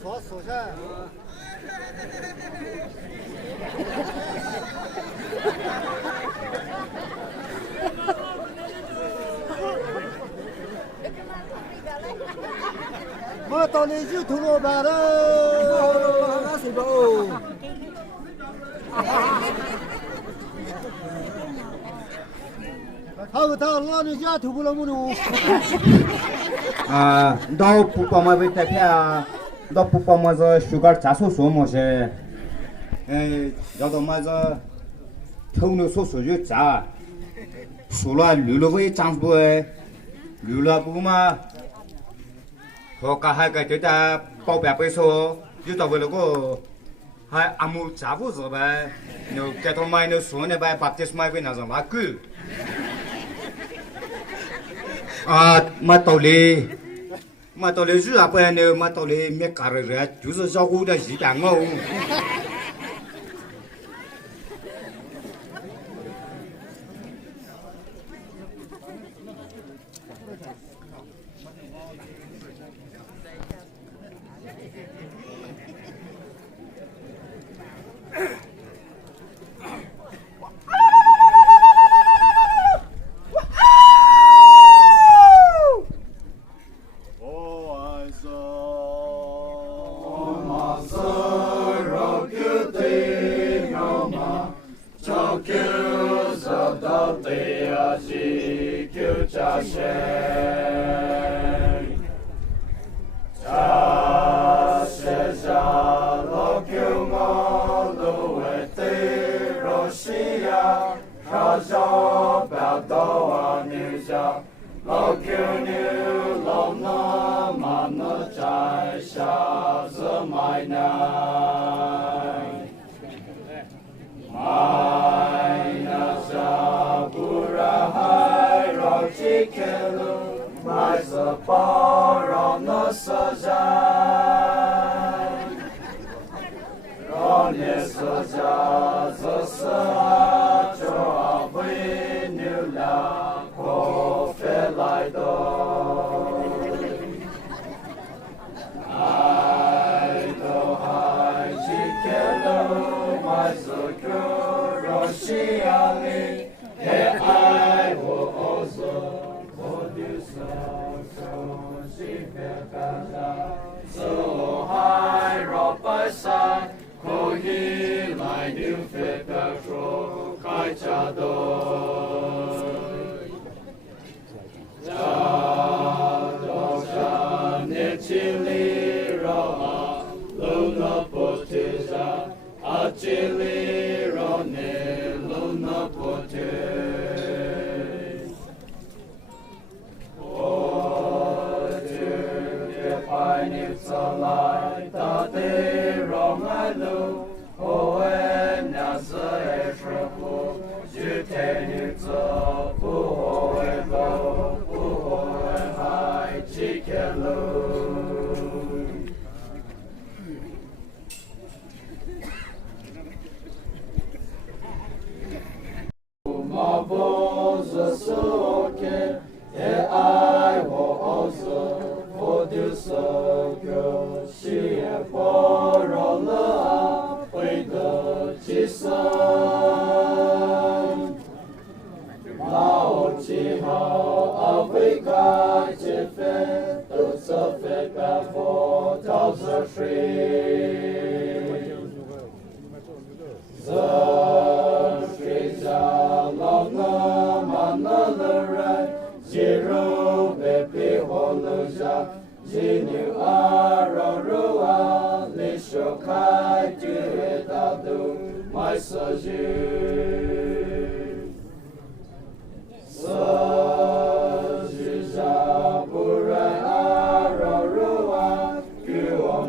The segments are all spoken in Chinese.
说说噻。我到那就投老板了。那谁吧哦？他老人家投不了么喽？啊，到不帮忙为带片啊，到不帮忙这修改加速说么些，要到么这头脑说说就加，说了留了为长不哎，留了不嘛，和刚还个对的报表背说，就到为了个。还阿姆加不是呗？你给他买那说那呗，把这买回那种嘛够。啊，嘛道理主要不然呢，嘛道理没干的人，就是照顾的一点哦。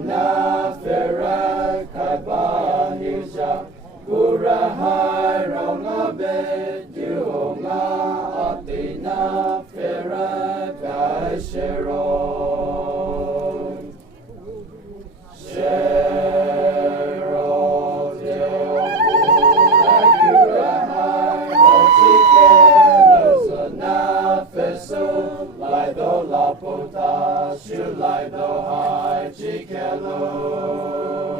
Enough Apota shulai do hai chikelo.